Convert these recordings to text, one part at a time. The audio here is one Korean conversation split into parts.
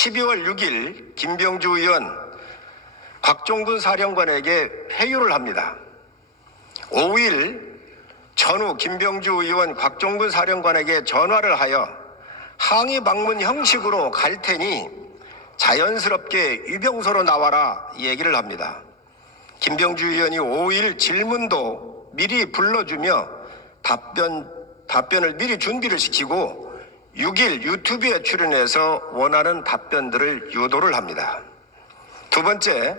12월 6일 김병주 의원 곽종근 사령관에게 회유를 합니다. 5일 전후 김병주 의원 곽종근 사령관에게 전화를 하여 항의 방문 형식으로 갈 테니 자연스럽게 유병소로 나와라 얘기를 합니다. 김병주 의원이 5일 질문도 미리 불러주며 답변, 답변을 미리 준비를 시키고 6일 유튜브에 출연해서 원하는 답변들을 유도를 합니다. 두 번째,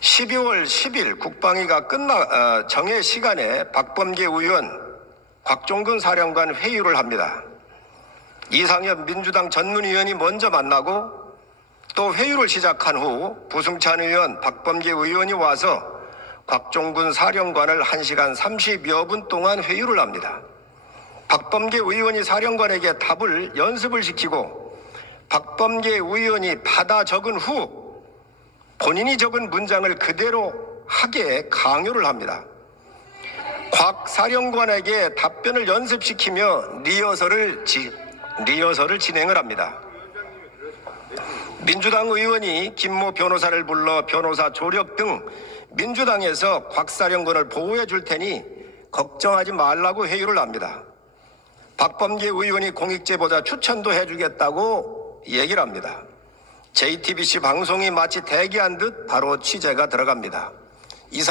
12월 10일 국방위가 끝나 어, 정해 시간에 박범계 의원, 곽종근 사령관 회의를 합니다. 이상현 민주당 전문위원이 먼저 만나고 또 회의를 시작한 후 부승찬 의원, 박범계 의원이 와서 곽종근 사령관을 1시간 30여 분 동안 회의를 합니다. 박범계 의원이 사령관에게 답을 연습을 시키고 박범계 의원이 받아 적은 후 본인이 적은 문장을 그대로 하게 강요를 합니다. 곽 사령관에게 답변을 연습시키며 리허설을 지, 리허설을 진행을 합니다. 민주당 의원이 김모 변호사를 불러 변호사 조력 등 민주당에서 곽 사령관을 보호해 줄 테니 걱정하지 말라고 회유를 합니다. 박범계 의원이 공익제보자 추천도 해주겠다고 얘기를 합니다. JTBC 방송이 마치 대기한 듯 바로 취재가 들어갑니다.